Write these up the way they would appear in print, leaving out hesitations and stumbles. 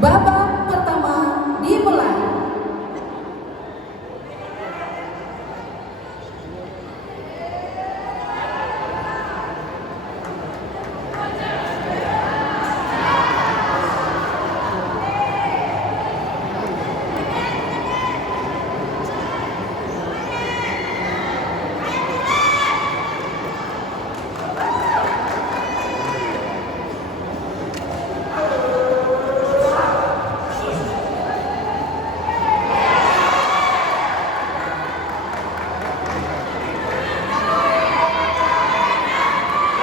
Babak pertama dimulai.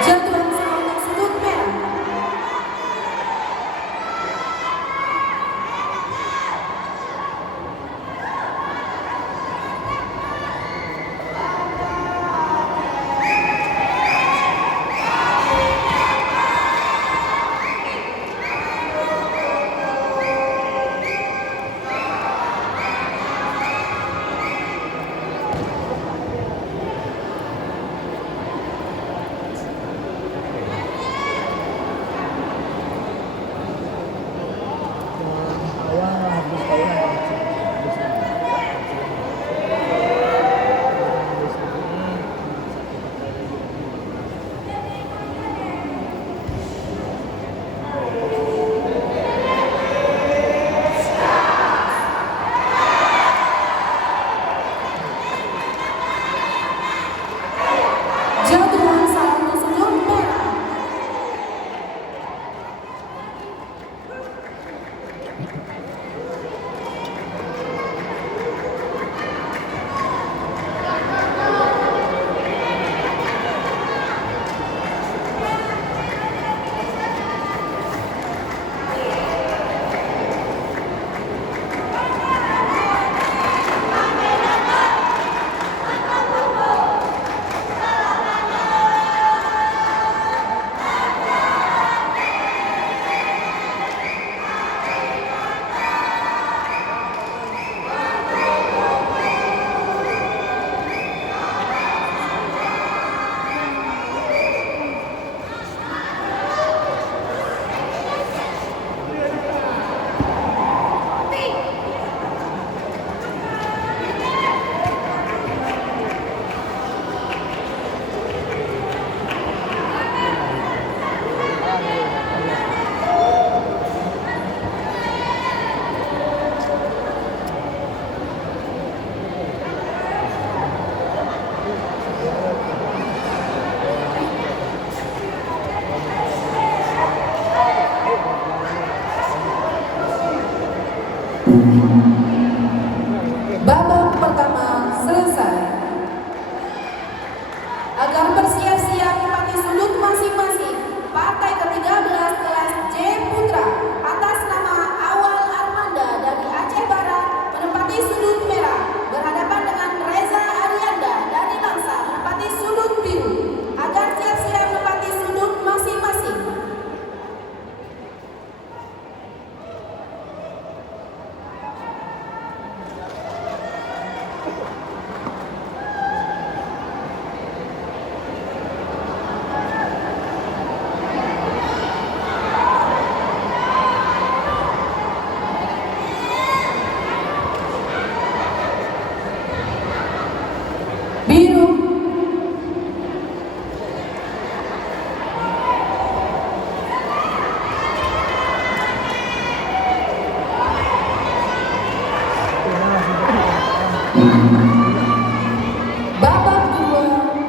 Jatuhan saldo sudut merah. Jatuhan saldo sudut merah. Babak pertama selesai. Agar bersiap-siap menempati sudut masing-masing, partai ke-13 kelas J Putra atas nama Awal Armanda dari Aceh Barat menempati sudut merah berhadapan dengan Reza Arianda dari Langsa menempati sudut biru. Agar siap-siap menempati sudut masing-masing. Biru. Babak kedua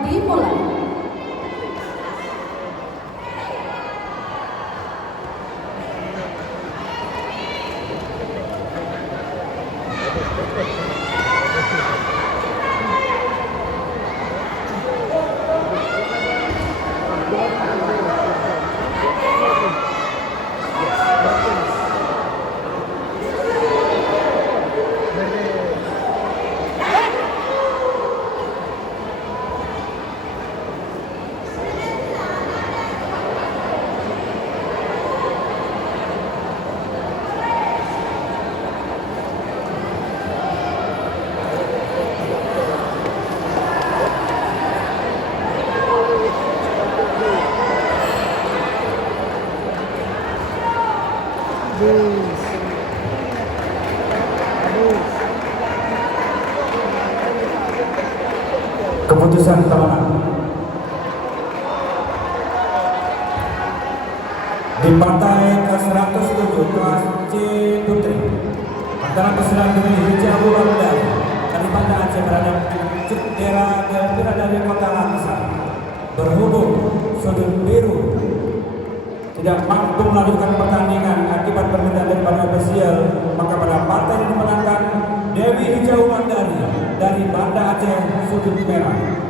dimulai. Yes. Keputusan tawanan di partai ke-107 kelas C Putri antara peserta dari Hijau Bandar dari Banda Aceh berada di daerah Gembira dari Kota Laksa. Berhubung sudut biru tidak mampu melanjutkan pertandingan akibat permintaan daripada ofisial, maka pada partai yang dimenangkan Dewi Hijau Bandar dari Banda Aceh sudut merah.